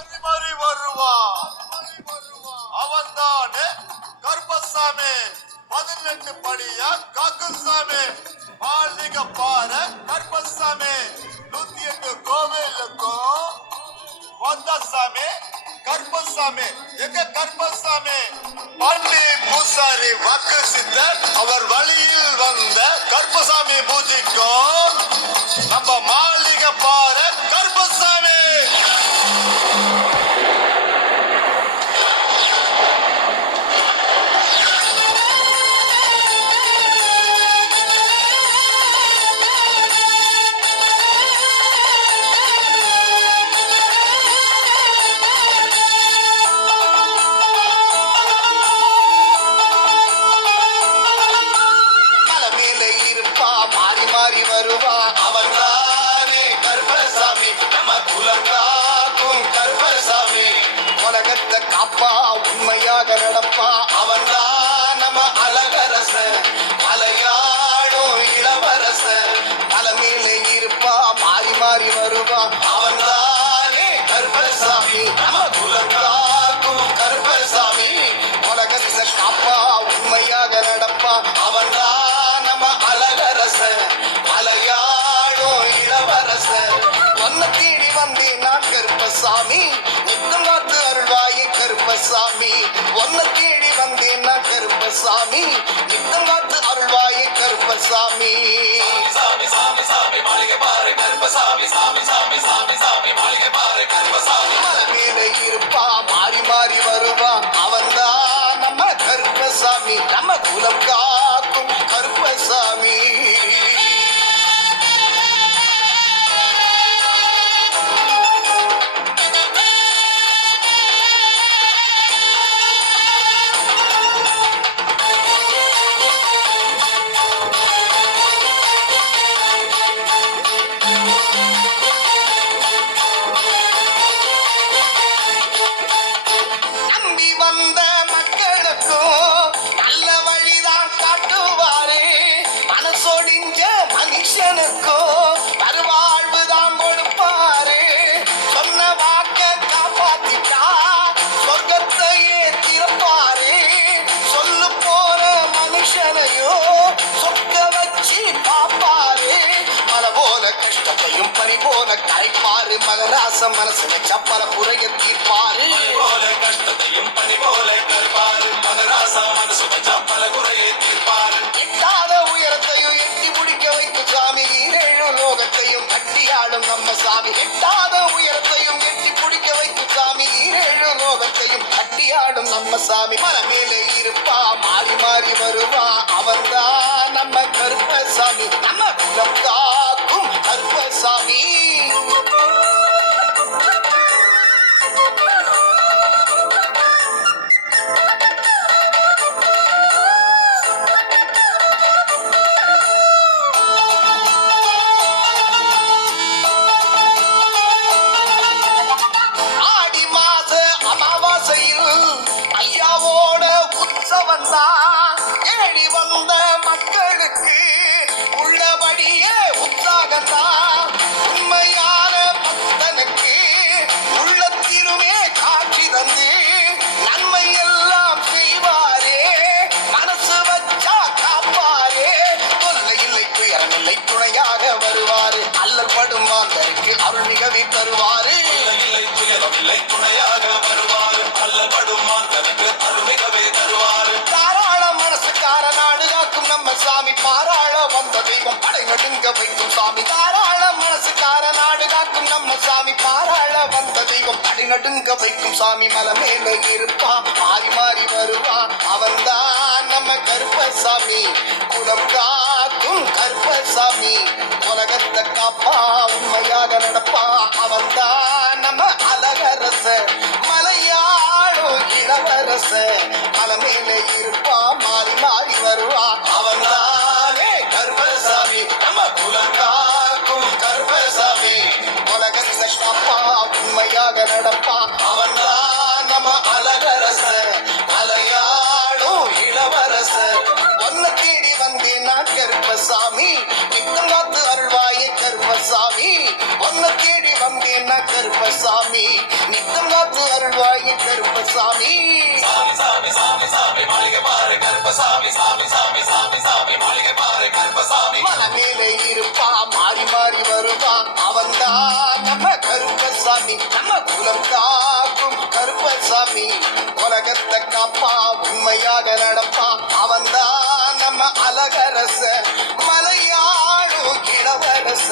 மாறி மாறி வருவா அவன்தானே கருப்பசாமி 18 படியா காக்குசாமி மாளிகை பார கருப்பசாமி 108 கோவிலுக்கும் வந்த சாமி கருப்பசாமி எங்க கருப்பசாமி பள்ளி பூசாரி வாக்கு சித்தர் அவர் வழியில் வந்த கருப்பசாமி பூஜைக்கும் நம்ம மாளிகை பார கருப்பசாமி உண்மையாக நடப்பா அவன்தான் நம்ம அழகரச மலையாடும் இளவரச தலைமையில இருப்பா மாறி மாறி வருவா அவன்தானே கருப்பசாமி நம்ம குலங்காக்கும் கருப்பசாமி உலகத்தை காப்பா உண்மையாக நடப்பா அவன்தான் நம்ம அழகரச மலையாடும் இளவரச ஒன்ன தேடி வந்தேன் நான் கருப்பசாமி நித்தம் காத்து அருள்வாயே கருப்பசாமி ஒன்ன தேடி வந்தேன் நான் கருப்பசாமி நித்தம் காத்து அருள்வாயே கருப்பசாமி சாமி சாமி சாமி மாளிகை பாரு கருப்பசாமி சாமி சாமி சாமி சாமி மாளிகை பாரு கருப்பசாமி மேல இருப்பா மாறி மாறி வருவா அவன்தான் நம்ம கருப்பசாமி நம்ம குலம் காக்கும் கருப்பசாமி மறுவாழ்வுதான் கொடுப்பாரு சொன்ன வாக்க காப்பாத்திட்டா சொர்க்கத்தையே திறப்பாரு சொல்லு போற மனுஷனையோ சொக்க வச்சு பாப்பாரு மலை போல கஷ்டத்தையும் பனி போல கரைப்பாரு மகராச மனசு வச்சா பல குறைய தீர்ப்பாரு போல கஷ்டத்தையும் பனி போல கருப்பாரு மகராச மனசு வச்சா பல குறையை தீர்ப்பாரு எட்டாத உயரத்தையும் எட்டி முடிக்க வைக்கும் சாமி ஏழு லோகத்தையும் கட்டியாடும் நம்ம சாமி எட்டாத உயரத்தையும் எட்டி பிடிக்க வைக்கும் சாமி ஏழு லோகத்தையும் கட்டியாடும் நம்ம சாமி மலை மேலே இருப்பா மாறி மாறி வருவா அவன்தான் நம்ம கருப்பசாமி நம்ம குலம் காக்கும் கருப்பசாமி ஐயாவோட உற்சவம் தான் ஏடி வந்த மக்களுக்கு உள்ளபடியே உற்சாகத்தான் உண்மையான பக்தனுக்கு உள்ளத்திலுமே காட்சி தந்து நன்மை எல்லாம் செய்வாரே மனசு வச்சா காப்பாரே தொல்லை இல்லை துயரம் இல்லை துணையாக வருவாரு அல்லல் படும் மாந்தருக்கு அருள் மிகவே தருவாரு இல்லை துயரம் இல்லை துணையாக வருவாரு அல்லப்படும் மாந்தனுக்கு அருமிகவே தருவாரு தாராள மனசுக்கார நாடு காக்கும் நம்ம சாமி பாராள வந்த தெய்வம் படை நடுங்க வைக்கும் சாமி தாராள மனசுக்கார நாடு காக்கும் நம்ம சாமி பாராள வந்த தெய்வம் படை நடுங்க வைக்கும் சாமி மலை மேல இருப்பா மாறி மாறி வருவா அவன்தான் நம்ம கருப்பசாமி குலம் காக்கும் கருப்பசாமி உலகத்தை காப்பா உண்மையாக நடப்பா அவன்தான் நம்ம அழகரச மலையாளும் இளவரச மலை மேலே இருப்பா மாறி மாறி வருவா அவன்தானே கருப்பசாமி நம்ம குலம் காக்கும் கருப்பசாமி உலகத்தை காப்பா உண்மையாக நடப்பா அவன்தான் நம்ம அழகரச மலையாளும் இளவரச ஒன்ன தேடி வந்தேன் நான் கருப்பசாமி நித்தம் காத்து அருள்வாயே கருப்பசாமி ஒன்ன தேடி வந்தேன் நான் கருப்பசாமி நித்தம் கருப்பசாமி. சாமி சாமி சாமி சாமி மாளிகை பாரு கருப்பசாமி சாமி சாமி சாமி சாமி மாளிகை பாரு கருப்பசாமி மலை மேலே இருப்பா மாறி மாறி வருவா அவன்தான் நம்ம கருப்பசாமி நம்ம குலம் காக்கும் கருப்பசாமி உலகத்தை காப்பா உண்மையாக நடப்பா அவன்தான் நம்ம அழகரச மலையாளும் இளவரச